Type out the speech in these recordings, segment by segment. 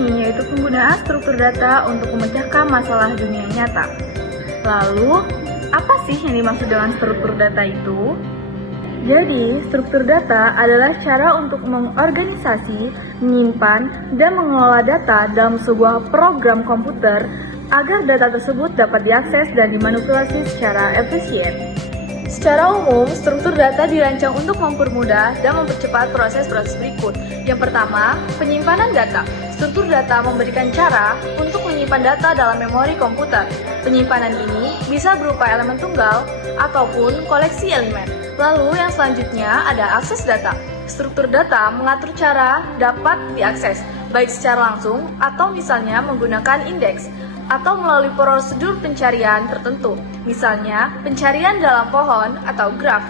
ini yaitu penggunaan struktur data untuk memecahkan masalah dunia nyata. Lalu, apa sih yang dimaksud dengan struktur data itu? Jadi, struktur data adalah cara untuk mengorganisasi, menyimpan, dan mengelola data dalam sebuah program komputer agar data tersebut dapat diakses dan dimanipulasi secara efisien. Secara umum, struktur data dirancang untuk mempermudah dan mempercepat proses-proses berikut. Yang pertama, penyimpanan data. Struktur data memberikan cara untuk menyimpan data dalam memori komputer. Penyimpanan ini bisa berupa elemen tunggal ataupun koleksi elemen. Lalu yang selanjutnya ada akses data. Struktur data mengatur cara dapat diakses, baik secara langsung atau misalnya menggunakan indeks, atau melalui prosedur pencarian tertentu, misalnya pencarian dalam pohon atau graf.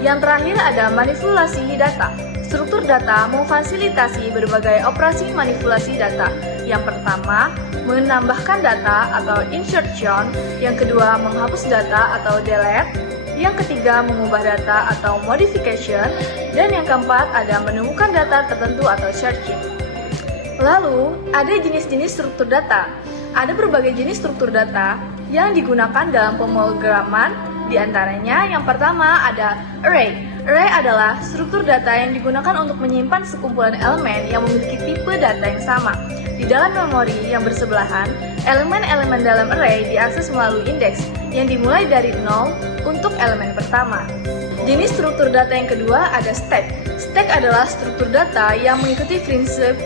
Yang terakhir ada manipulasi data. Struktur data memfasilitasi berbagai operasi manipulasi data. Yang pertama, menambahkan data atau insertion. Yang kedua, menghapus data atau delete. Yang ketiga, mengubah data atau modification. Dan yang keempat, ada menemukan data tertentu atau searching. Lalu, ada jenis-jenis struktur data. Ada berbagai jenis struktur data yang digunakan dalam pemrograman. Di antaranya, yang pertama ada array. Array adalah struktur data yang digunakan untuk menyimpan sekumpulan elemen yang memiliki tipe data yang sama. Di dalam memori yang bersebelahan, elemen-elemen dalam array diakses melalui indeks yang dimulai dari 0 untuk elemen pertama. Jenis struktur data yang kedua ada stack. Stack adalah struktur data yang mengikuti prinsip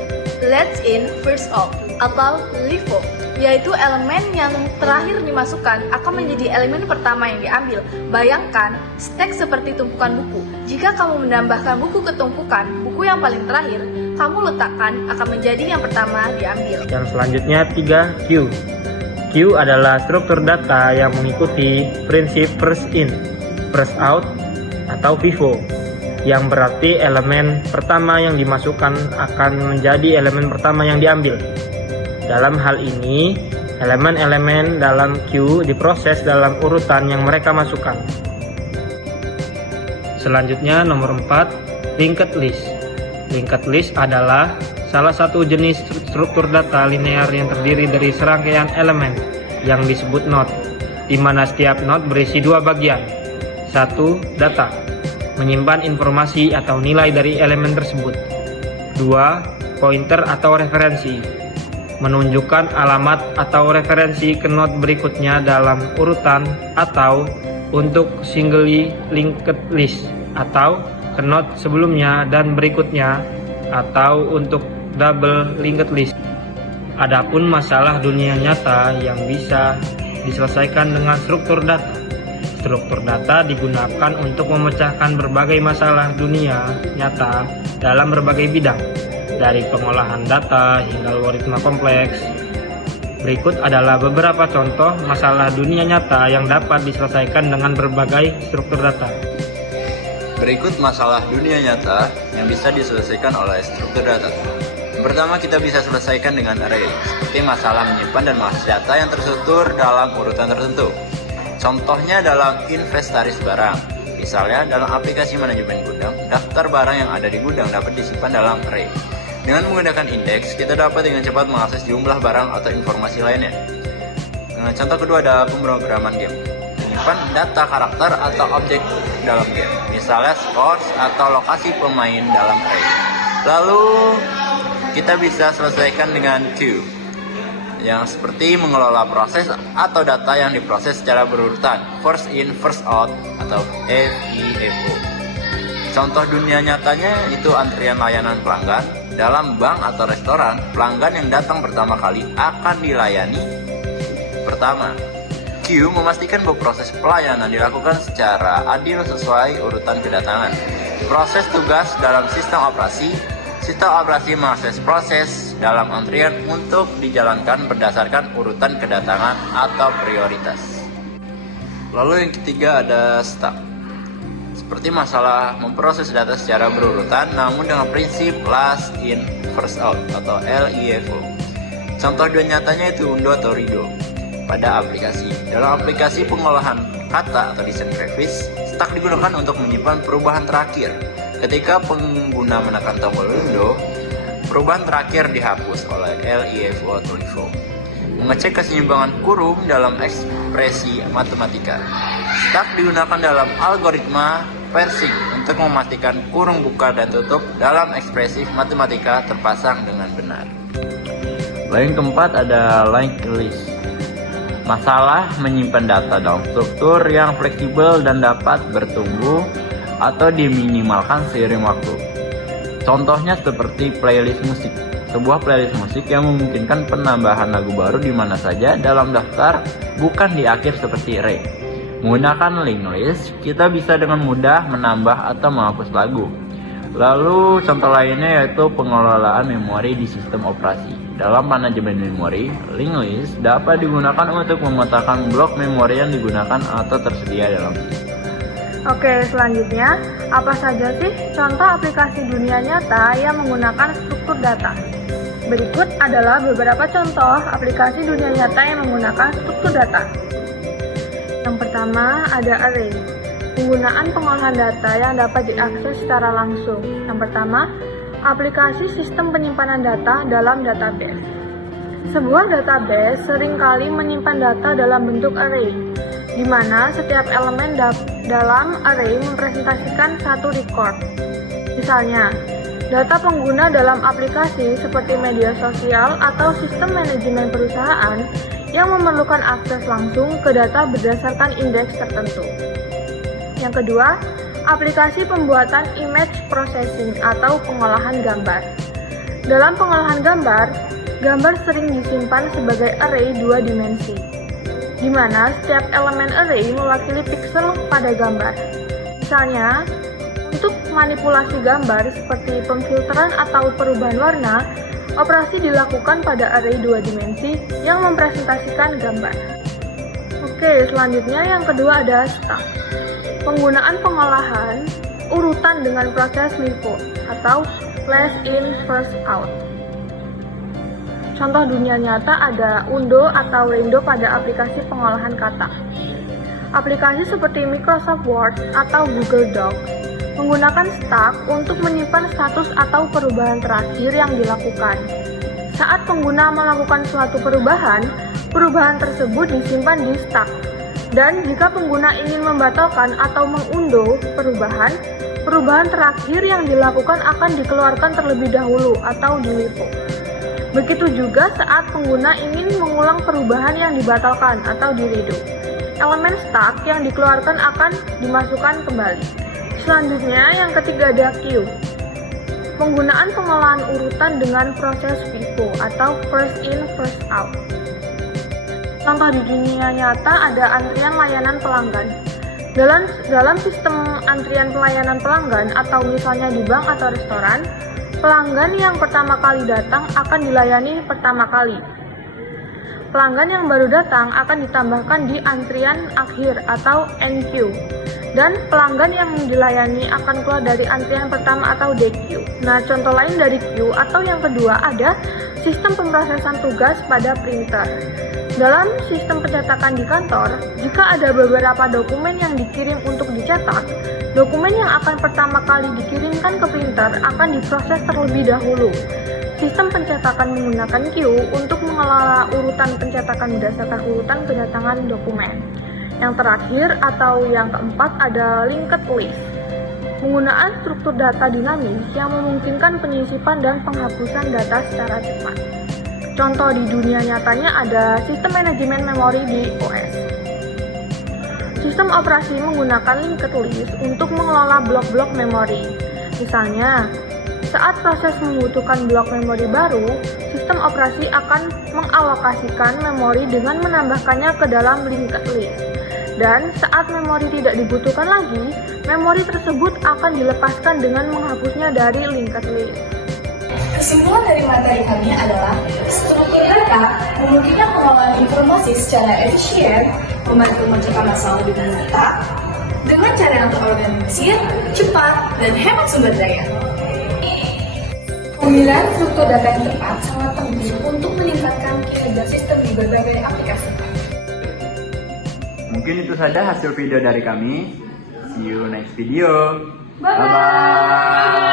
last in, first out atau LIFO, yaitu elemen yang terakhir dimasukkan akan menjadi elemen pertama yang diambil. Bayangkan, stack seperti tumpukan buku. Jika kamu menambahkan buku ke tumpukan, buku yang paling terakhir kamu letakkan akan menjadi yang pertama diambil. Yang selanjutnya 3 queue. Queue adalah struktur data yang mengikuti prinsip first in, first out atau FIFO, yang berarti elemen pertama yang dimasukkan akan menjadi elemen pertama yang diambil. Dalam hal ini, elemen-elemen dalam queue diproses dalam urutan yang mereka masukkan. Selanjutnya nomor 4, linked list. Linked list adalah salah satu jenis struktur data linear yang terdiri dari serangkaian elemen yang disebut node, di mana setiap node berisi dua bagian. 1. Data, menyimpan informasi atau nilai dari elemen tersebut. 2. Pointer atau referensi, menunjukkan alamat atau referensi ke node berikutnya dalam urutan, atau untuk singly linked list atau ke node sebelumnya dan berikutnya, atau untuk double linked list. Adapun masalah dunia nyata yang bisa diselesaikan dengan struktur data. Struktur data digunakan untuk memecahkan berbagai masalah dunia nyata dalam berbagai bidang, dari pengolahan data hingga algoritma kompleks. Berikut adalah beberapa contoh masalah dunia nyata yang dapat diselesaikan dengan berbagai struktur data. Berikut masalah dunia nyata yang bisa diselesaikan oleh struktur data. Yang pertama, kita bisa selesaikan dengan array, seperti masalah menyimpan dan mengakses data yang terstruktur dalam urutan tertentu. Contohnya dalam inventaris barang. Misalnya dalam aplikasi manajemen gudang, daftar barang yang ada di gudang dapat disimpan dalam array. Dengan menggunakan indeks, kita dapat dengan cepat mengakses jumlah barang atau informasi lainnya. Contoh kedua ada pemrograman game. Menyimpan data karakter atau objek dalam game, misalnya scores atau lokasi pemain dalam array. Lalu, kita bisa selesaikan dengan queue, yang seperti mengelola proses atau data yang diproses secara berurutan, first in, first out atau FIFO. Contoh dunia nyatanya itu antrian layanan pelanggan. Dalam bank atau restoran, pelanggan yang datang pertama kali akan dilayani pertama. Queue memastikan bahwa proses pelayanan dilakukan secara adil sesuai urutan kedatangan. Proses tugas dalam sistem operasi mengakses proses dalam antrian untuk dijalankan berdasarkan urutan kedatangan atau prioritas. Lalu yang ketiga ada stack. Seperti masalah memproses data secara berurutan namun dengan prinsip last in first out atau LIFO. Contoh dua nyatanya itu Undo atau Rido. Pada aplikasi, dalam aplikasi pengolahan kata atau desain grafis, stack digunakan untuk menyimpan perubahan terakhir. Ketika pengguna menekan tombol Undo, perubahan terakhir dihapus oleh LIFO atau LIFO. Mengecek keseimbangan kurung dalam ekspresi matematika. Stuck digunakan dalam algoritma parsing untuk memastikan kurung buka dan tutup dalam ekspresi matematika terpasang dengan benar. Lain keempat ada linked list. Masalah menyimpan data dalam struktur yang fleksibel dan dapat bertumbuh atau diminimalkan seiring waktu. Contohnya seperti playlist musik. Sebuah playlist musik yang memungkinkan penambahan lagu baru di mana saja dalam daftar, bukan di akhir seperti array. Menggunakan linked list, kita bisa dengan mudah menambah atau menghapus lagu. Lalu contoh lainnya yaitu pengelolaan memori di sistem operasi. Dalam manajemen memori, linked list dapat digunakan untuk memetakan blok memori yang digunakan atau tersedia dalam sistem. Oke, selanjutnya, apa saja sih contoh aplikasi dunia nyata yang menggunakan struktur data? Berikut adalah beberapa contoh aplikasi dunia nyata yang menggunakan struktur data. Yang pertama ada array, penggunaan pengolahan data yang dapat diakses secara langsung. Yang pertama, aplikasi sistem penyimpanan data dalam database. Sebuah database seringkali menyimpan data dalam bentuk array, di mana setiap elemen dalam array mempresentasikan satu record. Misalnya, data pengguna dalam aplikasi seperti media sosial atau sistem manajemen perusahaan yang memerlukan akses langsung ke data berdasarkan indeks tertentu. Yang kedua, aplikasi pembuatan image processing atau pengolahan gambar. Dalam pengolahan gambar, gambar sering disimpan sebagai array dua dimensi, di mana setiap elemen array mewakili piksel pada gambar. Misalnya, untuk manipulasi gambar seperti pemfilteran atau perubahan warna, operasi dilakukan pada array dua dimensi yang mempresentasikan gambar. Oke, selanjutnya yang kedua ada stack. Penggunaan pengolahan urutan dengan proses LIFO atau last in first out. Contoh dunia nyata ada Undo atau Rendo pada aplikasi pengolahan kata. Aplikasi seperti Microsoft Word atau Google Docs menggunakan stack untuk menyimpan status atau perubahan terakhir yang dilakukan. Saat pengguna melakukan suatu perubahan tersebut disimpan di stack. Dan jika pengguna ingin membatalkan atau mengunduh perubahan terakhir yang dilakukan akan dikeluarkan terlebih dahulu atau di-LIFO. Begitu juga saat pengguna ingin mengulang perubahan yang dibatalkan atau di-redo. Elemen stack yang dikeluarkan akan dimasukkan kembali. Selanjutnya yang ketiga ada queue. Penggunaan pengolahan urutan dengan proses FIFO atau first in first out. Contoh di dunia nyata ada antrian layanan pelanggan. Dalam sistem antrian pelayanan pelanggan atau misalnya di bank atau restoran, pelanggan yang pertama kali datang akan dilayani pertama kali. Pelanggan yang baru datang akan ditambahkan di antrian akhir atau end queue. Dan pelanggan yang dilayani akan keluar dari antrian pertama atau DQ. Nah, contoh lain dari queue atau yang kedua ada sistem pemrosesan tugas pada printer. Dalam sistem pencetakan di kantor, jika ada beberapa dokumen yang dikirim untuk dicetak, dokumen yang akan pertama kali dikirimkan ke printer akan diproses terlebih dahulu. Sistem pencetakan menggunakan queue untuk mengelola urutan pencetakan berdasarkan urutan kedatangan dokumen. Yang terakhir atau yang keempat ada linked list. Penggunaan struktur data dinamis yang memungkinkan penyisipan dan penghapusan data secara cepat. Contoh di dunia nyatanya ada sistem manajemen memori di OS. Sistem operasi menggunakan linked list untuk mengelola blok-blok memori. Misalnya, saat proses membutuhkan blok memori baru, sistem operasi akan mengalokasikan memori dengan menambahkannya ke dalam linked list. Dan saat memori tidak dibutuhkan lagi, memori tersebut akan dilepaskan dengan menghapusnya dari linked list. Kesimpulan dari materi kami adalah struktur data memungkinkan pengelolaan informasi secara efisien, membantu mencegah masalah dunia nyata, dengan cara yang terorganisir, cepat, dan hemat sumber daya. Pemilihan struktur data yang tepat sangat penting untuk meningkatkan kinerja sistem di berbagai aplikasi. Mungkin itu saja hasil video dari kami. See you next video. Bye-bye.